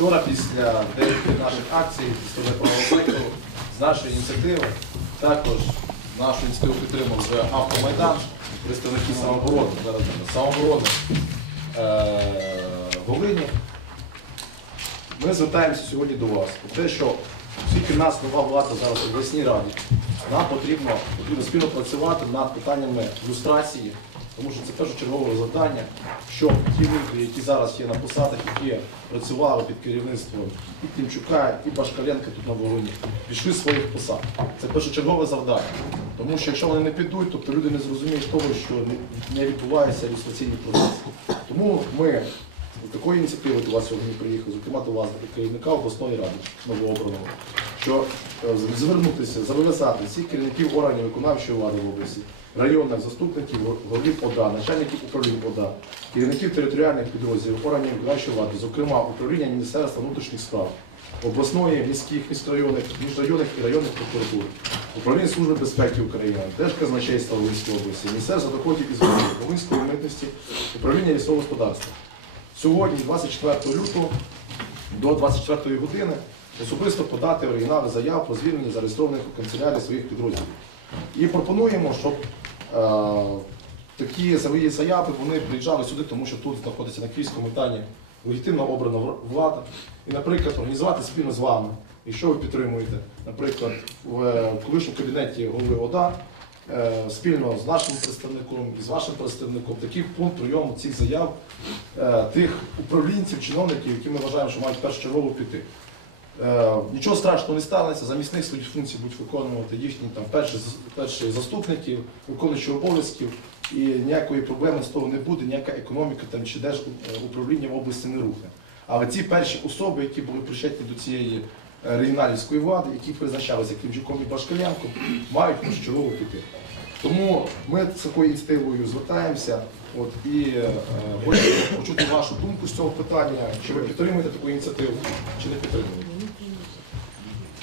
Вчора після деяких наших акцій сторони правого сектору, з нашої ініціативи, також нашу ініціативу підтримав вже автомайдан, представники самооборони, зараз самооборони е, Волині. Ми звертаємося сьогодні до вас. Про те, що оскільки нас нова влада зараз у обласній раді, нам потрібно, потрібно спільно працювати над питаннями люстрації, тому що це першочергове завдання, щоб ті люди, які зараз є на посадах, які працювали під керівництвом і Тимчука, і Башкаленка тут на Волині, пішли з своїх посад. Це першочергове завдання. Тому що якщо вони не підуть, тобто люди не зрозуміють того, що не- відбувається люстраційний процес. Тому ми з такої ініціативи до вас сьогодні приїхали, зокрема до вас, до керівника обласної ради новообраного, що е, звернутися, зобов'язати всіх керівників органів виконавчої влади в області, районних заступників, голів ОДА, начальників управлінь ОДА, керівників територіальних підрозділів, органів виконавчої влади, зокрема управління Міністерства внутрішніх справ, обласної, міських, міськрайонних, міжрайонних і районних прокуратур, управління Служби безпеки України, Держказначейства Волинської області, Міністерства доходів і зборів, Волинської митності, управління лісового господарства. Сьогодні, 24 лютого, до 24 години, особисто подати оригінали заяв про звільнення зареєстрованих у канцелярії своїх підрозділів. І пропонуємо, щоб е, такі свої заяви вони приїжджали сюди, тому що тут знаходиться на Київському метані легітимно обрана влада. І, наприклад, організувати спільно з вами, якщо ви підтримуєте, наприклад, в е, колишньому кабінеті голови ОДА, е, спільно з нашим представником і з вашим представником такий пункт прийому цих заяв е, тих управлінців, чиновників, які ми вважаємо, що мають першочергово піти. Е, Нічого страшного не станеться, замість них свої функції будуть виконувати їхні там, перші, перші заступники, виконуючі обов'язків, і ніякої проблеми з того не буде, ніяка економіка там, чи держуправління в області не рухне. Але ці перші особи, які були причетні до цієї е, регіоналівської влади, які призначалися Кримчуком і Башкалянком, мають першочергово піти. Тому ми з такою ініціативою звертаємося от, і е, хочемо почути вашу думку з цього питання, чи ви підтримуєте таку ініціативу, чи не підтримуєте.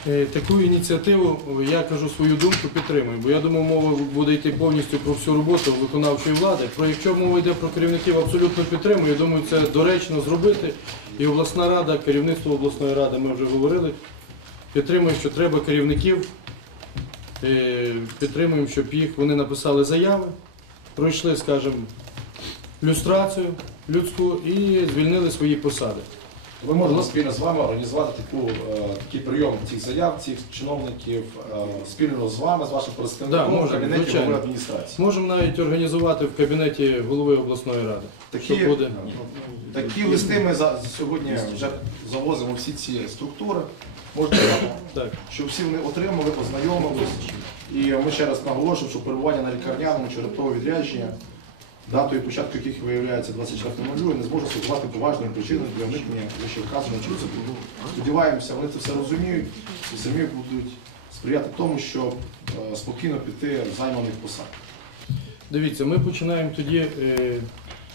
Е, Таку ініціативу я кажу свою думку підтримую, бо я думаю, мова буде йти повністю про всю роботу виконавчої влади. Про якщо мова йде про керівників, абсолютно підтримую. Я думаю, це доречно зробити. І обласна рада, керівництво обласної ради, ми вже говорили. Підтримую, що треба керівників. Е, Підтримуємо, щоб їх вони написали заяви, пройшли, скажімо, люстрацію людську і звільнили свої посади. Ми можемо спільно з вами організувати таку, е, такий прийом цих заяв, цих чиновників е, спільно з вами, з вашим Да, в кабінеті звичайно. голови адміністрації. Можемо навіть організувати в кабінеті голови обласної ради. Такі, буде? такі листи ми за, сьогодні вже завозимо всі ці структури. Можна, Так. щоб всі вони отримали, ознайомились. І ми ще раз наголошуємо, що перебування на лікарняному чи раптове відрядження, датою початку яких виявляється 24 нулю, не зможе слугувати поважною причиною для уникнення вище вказаного чи Сподіваємося, вони це все розуміють і самі будуть сприяти тому, щоб е, спокійно піти з займаних посад. Дивіться, ми починаємо тоді, е,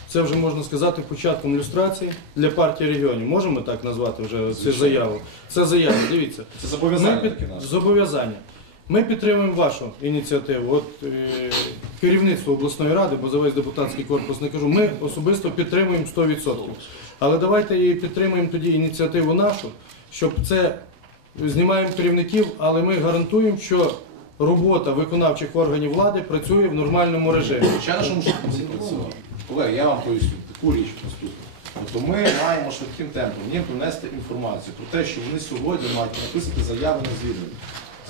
це вже можна сказати, початком люстрації для партії регіонів. Можемо так назвати вже цю заяву? Це заява, дивіться. Це зобов'язання Ми таке наше. Зобов'язання. Ми підтримуємо вашу ініціативу. От е, керівництво обласної ради, бо за весь депутатський корпус не кажу, ми особисто підтримуємо 100%. Але давайте і підтримуємо тоді ініціативу нашу, щоб це знімаємо керівників, але ми гарантуємо, що робота виконавчих органів влади працює в нормальному режимі. Що мусимо працювати. Колеги, я вам поясню таку річ наступну. Тобто ми маємо швидким темпом їм принести інформацію про те, що вони сьогодні мають написати заяви на звільнення,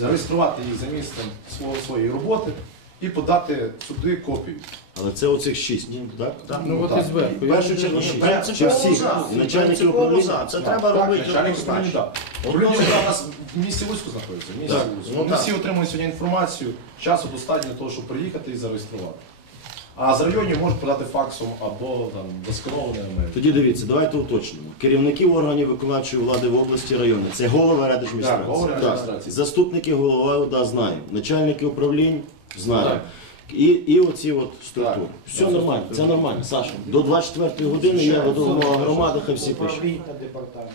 зареєструвати їх за місцем свого, своєї роботи і подати сюди копію. Але це оцих шість, так? Ну от так. і зверху. В першу чергу, шість. Це всі, чи всі, начальники управління. Це Так, треба так, робити начальник управління, так. Управління у нас в місті Луцьку знаходиться. в місті Так, Луцьку. ну Вони так. всі отримують сьогодні інформацію, часу достатньо для того, щоб приїхати і зареєструвати. А з районів можуть подати факсом або там досконованими. Тоді дивіться, давайте уточнимо. Керівників органів виконавчої влади в області району. Це голова Так, райдержадміністрації. райдержадміністрації. Заступники голова ОДА знаю. Начальники управлінь знаю. Так. І, і оці от структури. Так. Все Так. нормально, це нормально. Саша, до 24 години я веду все мова громади, хай всі пишуть. Управління департаменту.